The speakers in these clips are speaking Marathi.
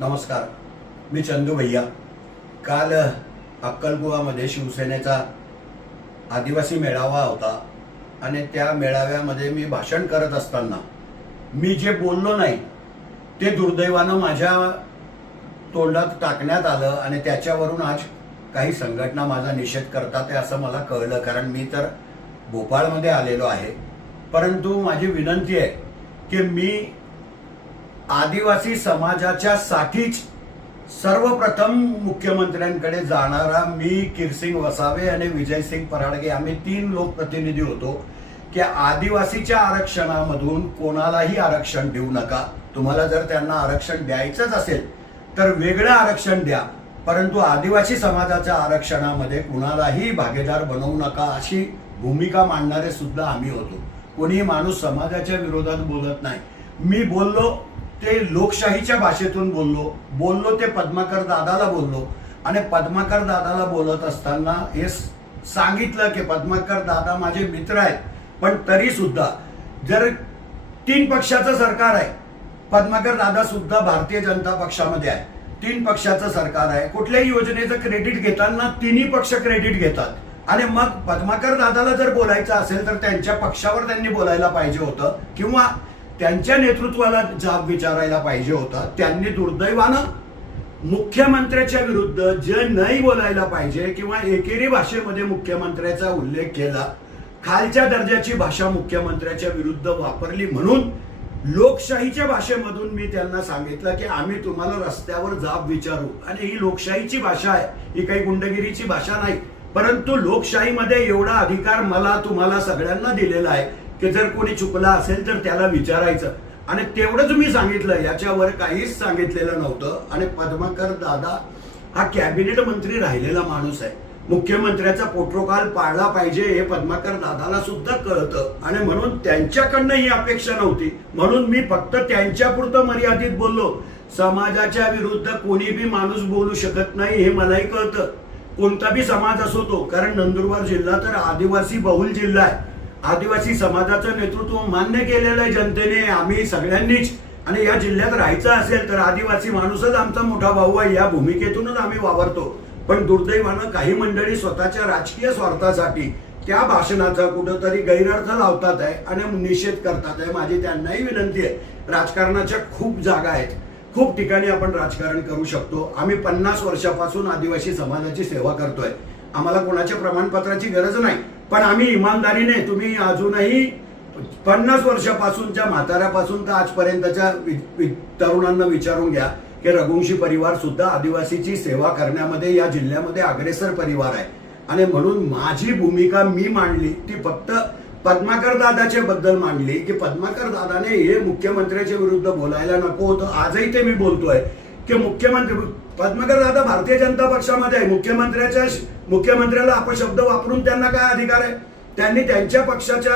नमस्कार, मी चंदू भैया। काल अक्कलकुवामध्ये शिवसेनेचा आदिवासी मेळावा होता आणि त्या मेळाव्यामध्ये मी भाषण करत असताना मी जे बोललो नाही ते दुर्दैवानं माझ्या तोंडात टाकण्यात आलं आणि त्याच्यावरून आज काही संघटना माझा निषेध करतात असं मला कळलं, कारण मी तर भोपाळमध्ये आलेलो आहे। परंतु माझी विनंती आहे की मी आदिवासी समाजाच्या साठीच सर्वप्रथम मुख्यमंत्र्यांकडे जाणारा मी, किरसिंग वसावे आणि विजयसिंग पराडगे आम्ही 3 लोकप्रतिनिधी होतो की आदिवासीच्या आरक्षणामधून कोणालाही आरक्षण देऊ नका। तुम्हाला जर त्यांना आरक्षण द्यायचंच असेल तर वेगळं आरक्षण द्या, परंतु आदिवासी समाजाच्या आरक्षणामध्ये कुणालाही भागीदार बनवू नका अशी भूमिका मांडणारे सुद्धा आम्ही होतो। कोणी माणूस समाजाच्या विरोधात बोलत नाही। मी बोललो ते लोकशाहीच्या भाषेतून बोललो ते पद्माकर दादाला बोललो आणि पद्माकर दादाला बोलत असताना हे सांगितलं की पद्माकर दादा माझे मित्र आहेत, पण तरी सुद्धा जर 3 पक्षाचं सरकार आहे, पद्माकर दादा सुद्धा भारतीय जनता पक्षामध्ये आहे, 3 पक्षाचं सरकार आहे, कुठल्याही योजनेचं क्रेडिट घेताना 3ही पक्ष क्रेडिट घेतात आणि मग पद्माकर दादाला जर बोलायचं असेल तर त्यांच्या पक्षावर त्यांनी बोलायला पाहिजे होतं किंवा त्यांच्या नेतृत्वाला जाब विचारायला पाहिजे होता। त्यांनी दुर्दैवानं मुख्यमंत्र्याच्या विरुद्ध जे नाही बोलायला पाहिजे किंवा एकेरी भाषेमध्ये मुख्यमंत्र्याचा उल्लेख केला, खालच्या दर्जाची भाषा मुख्यमंत्र्याच्या विरुद्ध वापरली, म्हणून लोकशाहीच्या भाषेमधून मी त्यांना सांगितलं की आम्ही तुम्हाला रस्त्यावर जाब विचारू आणि ही लोकशाहीची भाषा आहे, ही काही गुंडगिरीची भाषा नाही। परंतु लोकशाहीमध्ये एवढा अधिकार मला तुम्हाला सगळ्यांना दिलेला आहे की जर कोणी चुकला असेल तर त्याला विचारायचं आणि तेवढंच मी सांगितलं, याच्यावर काहीच सांगितलेलं नव्हतं। आणि पद्माकर दादा हा कॅबिनेट मंत्री राहिलेला माणूस आहे, मुख्यमंत्र्याचा प्रोटोकॉल पाळला पाहिजे हे पद्माकर दादाला सुद्धा कळतं आणि म्हणून त्यांच्याकडनं ही अपेक्षा नव्हती, म्हणून मी फक्त त्यांच्यापुरतं मर्यादित बोललो। समाजाच्या विरुद्ध कोणी बी माणूस बोलू शकत नाही हे मलाही कळतं, कोणता बी समाज असो तो, कारण नंदुरबार जिल्हा तर आदिवासी बहुल जिल्हा आहे। आदिवासी समाजाचं नेतृत्व मान्य केलेलं आहे जनतेने, आम्ही सगळ्यांनीच, आणि या जिल्ह्यात राहायचं असेल तर आदिवासी माणूसच आमचा मोठा भाऊ आहे, या भूमिकेतूनच आम्ही वावरतो। पण दुर्दैवानं काही मंडळी स्वतःच्या राजकीय स्वार्थासाठी त्या भाषणाचा कुठंतरी गैरअर्थ लावतात आहे आणि निषेध करतात आहे। माझी त्यांनाही विनंती आहे, राजकारणाच्या खूप जागा आहेत, खूप ठिकाणी आपण राजकारण करू शकतो। आम्ही 50 वर्षापासून आदिवासी समाजाची सेवा करतोय, आम्हाला कोणाच्या प्रमाणपत्राची गरज नाही, पण आम्ही इमानदारीने, तुम्ही अजूनही 50 वर्षापासूनच्या म्हाताऱ्यापासून तर आजपर्यंतच्या तरुणांना विचारून घ्या की रघुवंशी परिवार सुद्धा आदिवासीची सेवा करण्यामध्ये या जिल्ह्यामध्ये अग्रेसर परिवार आहे। आणि म्हणून माझी भूमिका मी मांडली ती फक्त पद्माकर दादाच्या बद्दल मांडली की पद्माकर दादाने हे मुख्यमंत्र्याच्या विरुद्ध बोलायला नको होतं। आजही ते मी बोलतोय की मुख्यमंत्री पद्माकर दादा भारतीय जनता पक्षामध्ये आहे, मुख्यमंत्र्याला अपशब्द वापरून त्यांना काय अधिकार आहे? त्यांनी त्यांच्या पक्षाच्या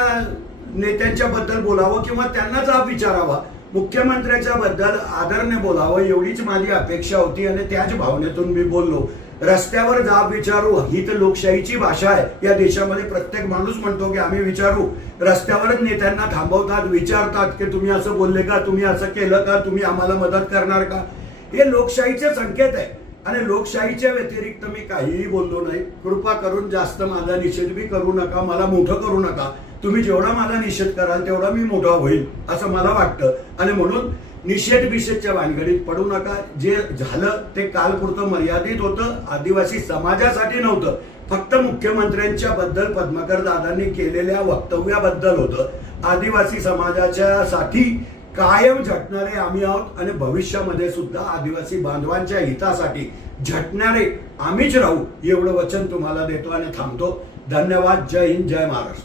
नेत्यांच्या बद्दल बोलावं किंवा त्यांना जाब विचारावा, मुख्यमंत्र्याच्या बद्दल आदरने बोलावं, एवढीच माझी अपेक्षा होती आणि त्याच भावनेतून मी बोललो। रस्त्यावर जाब विचारू ही तर लोकशाहीची भाषा आहे, या देशामध्ये प्रत्येक माणूस म्हणतो की आम्ही विचारू। रस्त्यावरच नेत्यांना थांबवतात, विचारतात की तुम्ही असं बोलले का, तुम्ही असं केलं का, तुम्ही आम्हाला मदत करणार का? हे लोकशाहीचे संकेत आहे आणि लोकशाहीच्या व्यतिरिक्त मी काहीही बोललो नाही। कृपा करून जास्त माझा निषेध बी करू नका, मला मोठं करू नका। तुम्ही जेवढा माझा निषेध कराल तेवढा मी मोठा होईल असं मला वाटतं आणि म्हणून निषेधच्या भानगडीत पडू नका। जे झालं ते कालपुरतं मर्यादित होतं, आदिवासी समाजासाठी नव्हतं, फक्त मुख्यमंत्र्यांच्या बद्दल पद्माकर दादांनी केलेल्या वक्तव्याबद्दल होतं। आदिवासी समाजाच्या साठी कायम झटणारे आम्ही आहोत आणि भविष्यामध्ये सुद्धा आदिवासी बांधवांच्या हितासाठी झटणारे आम्हीच राहू, एवढं वचन तुम्हाला देतो आणि थांबतो। धन्यवाद। जय हिंद, जय महाराष्ट्र।